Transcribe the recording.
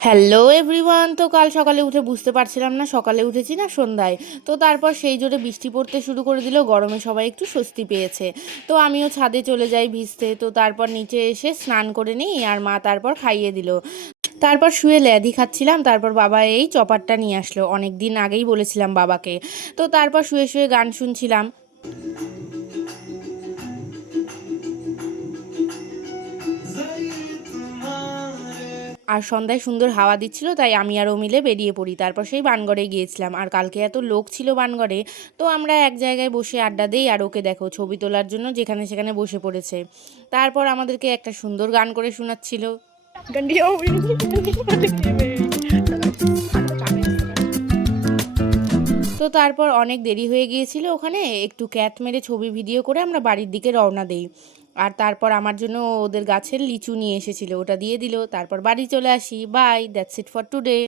Hello everyone. তো কাল সকালে উঠে বুঝতে পারছিলাম না সকালে উঠেছি না সন্ধ্যায়। তো তারপর সেই জোরে বৃষ্টি পড়তে শুরু করে দিল, গরমে সবাই একটু স্বস্তি পেয়েছে। তো আমিও ছাদে চলে যাই ভিজতে। তো তারপর নিচে এসে স্নান করে নিই আর মা তারপর খাইয়ে দিল। তারপর শুয়ে ল্যাদি খাচ্ছিলাম, তারপর বাবা এই চপারটা নিয়ে আসলো, অনেক দিন আগেই বলেছিলাম বাবাকে। তো তারপর শুয়ে শুয়ে গান শুনছিলাম। আর সন্ধ্যায় সুন্দর হাওয়া দিচ্ছিল, তাই আমি আর ও মিলে বেরিয়ে পড়ি। তারপর সেই বানগড়ে গিয়েছিলাম, আর কালকে এত লোক ছিল বানগড়ে। তো আমরা এক জায়গায় বসে আড্ডা দেই, আর ওকে দেখো ছবি তোলার জন্য যেখানে সেখানে বসে পড়েছে। তারপর আমাদেরকে একটা সুন্দর গান করে শোনাচ্ছিল। তো তারপর অনেক দেরি হয়ে গিয়েছিল, ওখানে একটু ক্যাট মেরে ছবি ভিডিও করে আমরা বাড়ির দিকে রওনা দেই। আর তারপর আমার জন্য ওদের গাছের লিচু নিয়ে এসেছিল, ওটা দিয়ে দিল। তারপর বাড়ি চলে আসি। Bye, that's it for today.